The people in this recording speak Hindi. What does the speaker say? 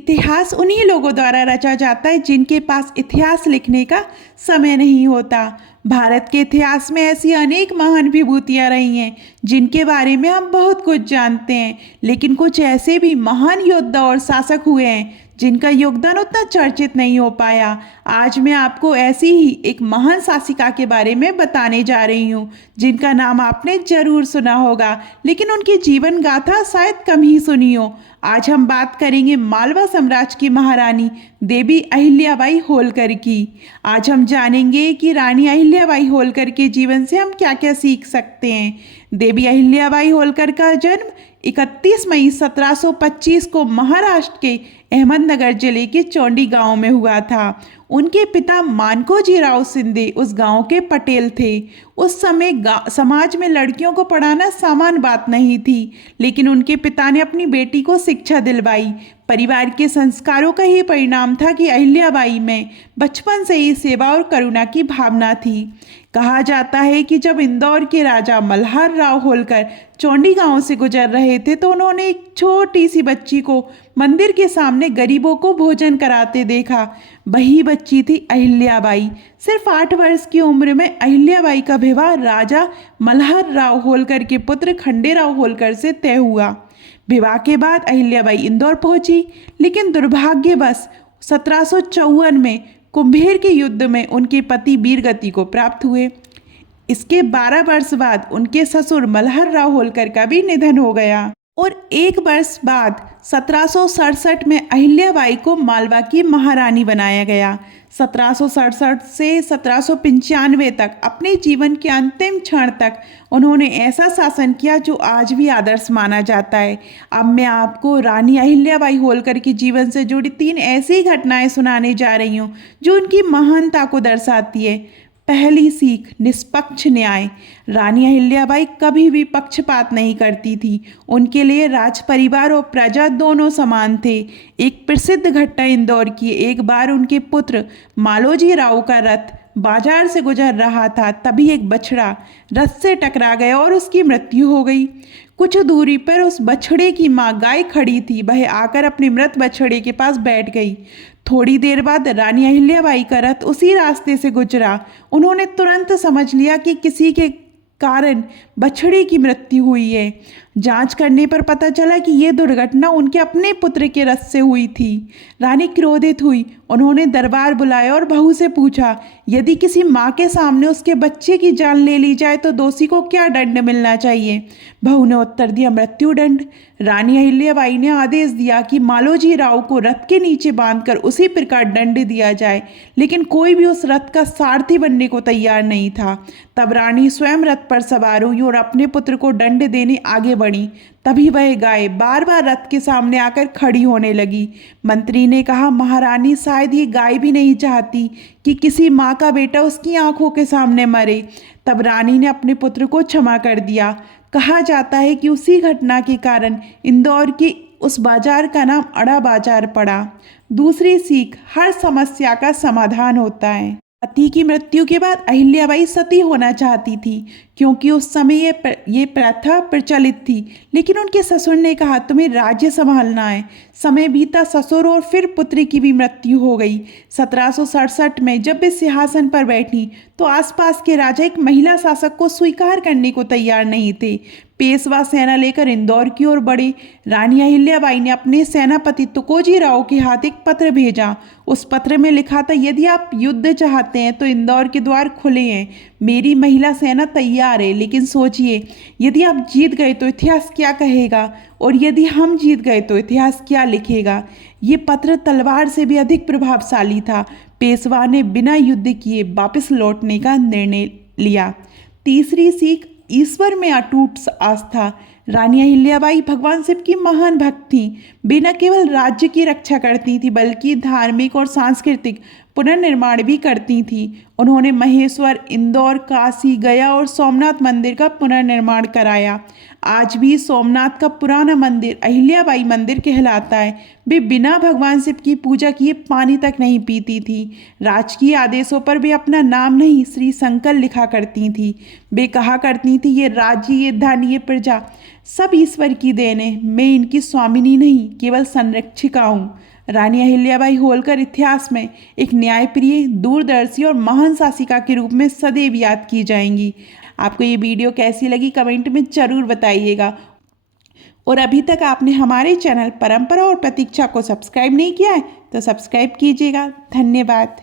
इतिहास उन्हीं लोगों द्वारा रचा जाता है जिनके पास इतिहास लिखने का समय नहीं होता। भारत के इतिहास में ऐसी अनेक महान विभूतियां रही हैं जिनके बारे में हम बहुत कुछ जानते हैं, लेकिन कुछ ऐसे भी महान योद्धा और शासक हुए हैं जिनका योगदान उतना चर्चित नहीं हो पाया। आज मैं आपको ऐसी ही एक महान शासिका के बारे में बताने जा रही हूँ जिनका नाम आपने जरूर सुना होगा, लेकिन उनकी जीवन गाथा शायद कम ही सुनी हो। आज हम बात करेंगे मालवा साम्राज्य की महारानी देवी अहिल्याबाई होलकर की। आज हम जानेंगे कि रानी अहिल्याबाई होलकर के जीवन से हम क्या क्या सीख सकते हैं। देवी अहिल्याबाई होलकर का जन्म 31 मई 1725 को महाराष्ट्र के अहमदनगर जिले के चौंडी गांव में हुआ था। उनके पिता मानकोजी राव सिंधे उस गांव के पटेल थे। उस समय समाज में लड़कियों को पढ़ाना सामान्य बात नहीं थी, लेकिन उनके पिता ने अपनी बेटी को शिक्षा दिलवाई। परिवार के संस्कारों का ही परिणाम था कि अहिल्याबाई में बचपन से ही सेवा और करुणा की भावना थी। कहा जाता है कि जब इंदौर के राजा मल्हार राव होलकर चौंडी गांव से गुजर रहे थे तो उन्होंने एक छोटी सी बच्ची को मंदिर के सामने गरीबों को भोजन कराते देखा। वही बच्ची थी अहिल्याबाई। सिर्फ 8 वर्ष की उम्र में अहिल्याबाई का विवाह राजा मल्हार राव होलकर के पुत्र खंडेराव होलकर से तय हुआ। विवाह के बाद अहिल्याबाई इंदौर पहुंची, लेकिन दुर्भाग्यवश 1754 में कुंभेर के युद्ध में उनके पति वीरगति को प्राप्त हुए। इसके 12 वर्ष बाद उनके ससुर मल्हार राव होलकर का भी निधन हो गया और 1 वर्ष बाद 1767 में अहिल्याबाई को मालवा की महारानी बनाया गया। 1767 से 1795 तक अपने जीवन के अंतिम क्षण तक उन्होंने ऐसा शासन किया जो आज भी आदर्श माना जाता है। अब मैं आपको रानी अहिल्याबाई होलकर के जीवन से जुड़ी 3 ऐसी घटनाएं सुनाने जा रही हूँ जो उनकी महानता को दर्शाती है। पहली सीख, निष्पक्ष न्याय। रानी अहिल्याबाई कभी भी पक्षपात नहीं करती थी। उनके लिए राज परिवार और प्रजा दोनों समान थे। एक प्रसिद्ध घटना इंदौर की, एक बार उनके पुत्र मालोजी राव का रथ बाजार से गुजर रहा था, तभी एक बछड़ा रथ से टकरा गया और उसकी मृत्यु हो गई। कुछ दूरी पर उस बछड़े की माँ गाय खड़ी थी, वह आकर अपने मृत बछड़े के पास बैठ गई। थोड़ी देर बाद रानी अहिल्याबाई का रथ उसी रास्ते से गुजरा। उन्होंने तुरंत समझ लिया कि किसी के कारण बछड़े की मृत्यु हुई है। जांच करने पर पता चला कि यह दुर्घटना उनके अपने पुत्र के रथ से हुई थी। रानी क्रोधित हुई। उन्होंने दरबार बुलाया और बहू से पूछा, यदि किसी माँ के सामने उसके बच्चे की जान ले ली जाए तो दोषी को क्या दंड मिलना चाहिए? बहू ने उत्तर दिया, मृत्युदंड। रानी अहिल्याबाई ने आदेश दिया कि मालोजी राव को रथ के नीचे बांधकर उसी प्रकार दंड दिया जाए, लेकिन कोई भी उस रथ का सारथी बनने को तैयार नहीं था। तब रानी स्वयं रथ पर सवार हुई और अपने पुत्र को दंड देने आगे बढ़ी। तभी वह गाय बार बार रथ के सामने आकर खड़ी होने लगी। मंत्री ने कहा, महारानी, शायद ये गाय भी नहीं चाहती कि किसी माँ का बेटा उसकी आंखों के सामने मरे। तब रानी ने अपने पुत्र को क्षमा कर दिया। कहा जाता है कि उसी घटना के कारण इंदौर के उस बाजार का नाम अड़ा बाजार पड़ा। दूसरी सीख, हर समस्या का समाधान होता है। पति की मृत्यु के बाद अहिल्याबाई सती होना चाहती थी क्योंकि उस समय ये प्रथा प्रचलित थी, लेकिन उनके ससुर ने कहा, तुम्हें राज्य संभालना है। समय बीता, ससुर और फिर पुत्री की भी मृत्यु हो गई। 1767 में जब वे सिंहासन पर बैठी तो आसपास के राजा एक महिला शासक को स्वीकार करने को तैयार नहीं थे। पेशवा सेना लेकर इंदौर की ओर बढ़े। रानी अहिल्याबाई ने अपने सेनापति तुकोजी राव के हाथ एक पत्र भेजा। उस पत्र में लिखा था, यदि आप युद्ध चाहते हैं तो इंदौर के द्वार खुले हैं। मेरी महिला सेना तैयार है, लेकिन सोचिए, यदि आप जीत गए तो इतिहास क्या कहेगा, और यदि हम जीत गए तो इतिहास क्या लिखेगा। ये पत्र तलवार से भी अधिक प्रभावशाली था। पेशवा ने बिना युद्ध किए वापस लौटने का निर्णय लिया। तीसरी सीख, ईश्वर में अटूट आस्था। रानी अहिल्याबाई भगवान शिव की महान भक्त थी। वे न केवल राज्य की रक्षा करती थी बल्कि धार्मिक और सांस्कृतिक पुनर्निर्माण भी करती थी। उन्होंने महेश्वर, इंदौर, काशी, गया और सोमनाथ मंदिर का पुनर्निर्माण कराया। आज भी सोमनाथ का पुराना मंदिर अहिल्याबाई मंदिर कहलाता है। वे बिना भगवान शिव की पूजा किए पानी तक नहीं पीती थी। राजकीय आदेशों पर वे अपना नाम नहीं, श्री शंकर लिखा करती थी। वे कहा करती थी, ये राज्य, ये धन, ये प्रजा सब ईश्वर की देन है। मैं इनकी स्वामिनी नहीं, केवल संरक्षिका हूँ। रानी अहिल्याबाई होलकर इतिहास में एक न्यायप्रिय, दूरदर्शी और महान शासिका के रूप में सदैव याद की जाएंगी। आपको ये वीडियो कैसी लगी कमेंट में ज़रूर बताइएगा। और अभी तक आपने हमारे चैनल परंपरा और प्रतीक्षा को सब्सक्राइब नहीं किया है तो सब्सक्राइब कीजिएगा। धन्यवाद।